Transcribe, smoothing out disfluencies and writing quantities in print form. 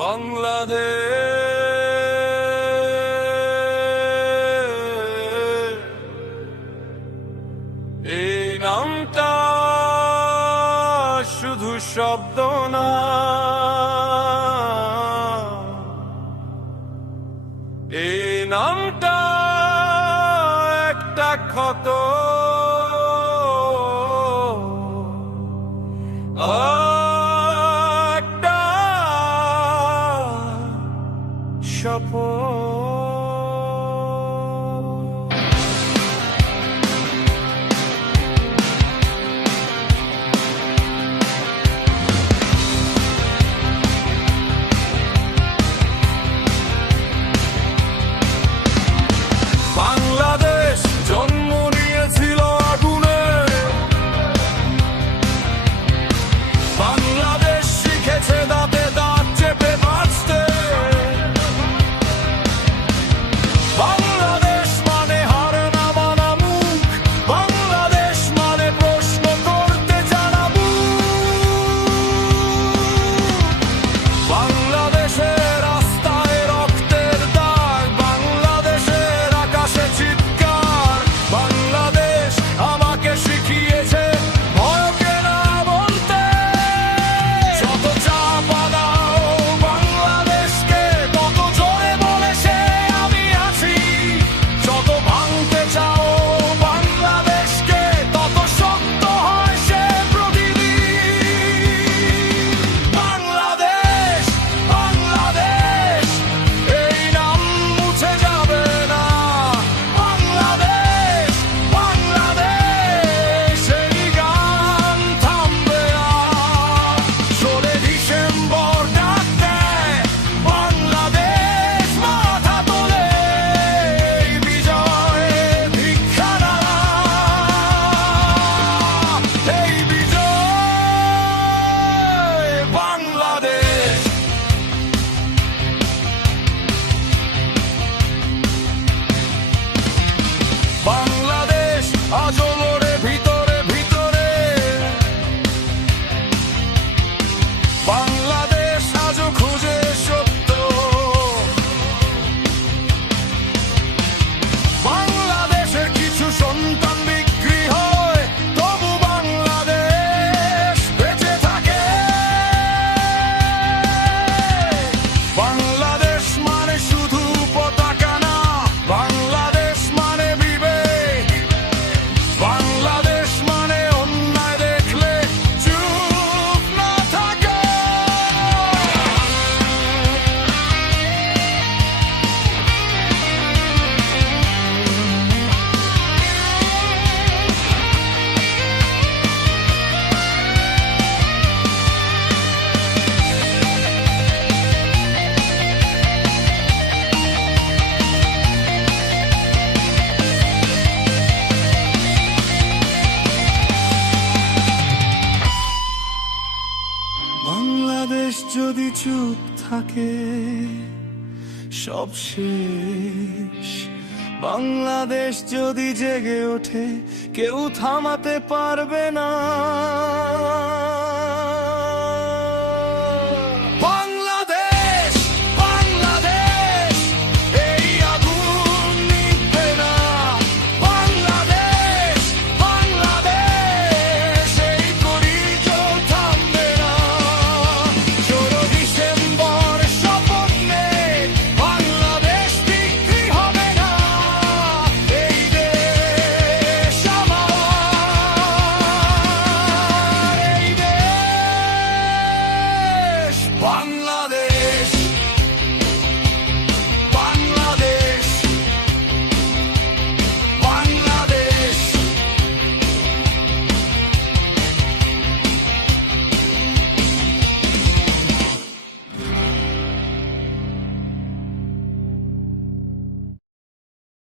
বাংলাদেশ এই নামটা শুধু শব্দ না, এই নামটা একটা ক্ষত, একটা শপথ। বাংলাদেশ জন্ম নিয়েছিল আগুনে, বাংলাদেশ শিখেছে দাঁতে দাঁত চেপে বাঁচতে। বাংলাদেশ মানে হার না মানা মুখ, বাংলাদেশ মানে প্রশ্ন করতে জানা বুক। বাংলাদেশের রাস্তায় রক্তের দাগ, বাংলাদেশের আকাশে চিৎকার। বাংলাদেশ আমাকে শিখিয়েছে ভয়কে না বলতে। যত চাপা দাও বাংলাদেশকে, তত জোরে বলে সে আমি আছি। যত ভাঙতে চাও বাংলাদেশকে, তত শক্ত হয় সে প্রতিদিন। বাংলাদেশ, বাংলাদেশ এই নাম মুছে যাবে না। বাংলাদেশ, বাংলাদেশ এই গান থামবে না। 16 ডিসেম্বর ডাক দেয় বাংলাদেশ, মাথা তোলে এই বিজয় ভিক্ষা না। এই বিজয় বাংলাদেশ। বাংলাদেশ আজও লড়ে ভিতরে ভিতরে, বাংলাদেশ আজও খুঁজে সত্য। বাংলাদেশের কিছু সন্তান বিক্রি হয়, তবু বাংলাদেশ বেঁচে থাকে। বাংলাদেশ মানে শুধু পতাকা না, বাংলাদেশ মানে বিবেক। বাংলাদেশ মানে অন্যায় দেখলে চুপ না থাকা। বাংলাদেশ যদি চুপ থাকে সব শেষ। বাংলাদেশ যদি জেগে ওঠে কেউ থামাতে পারবে না।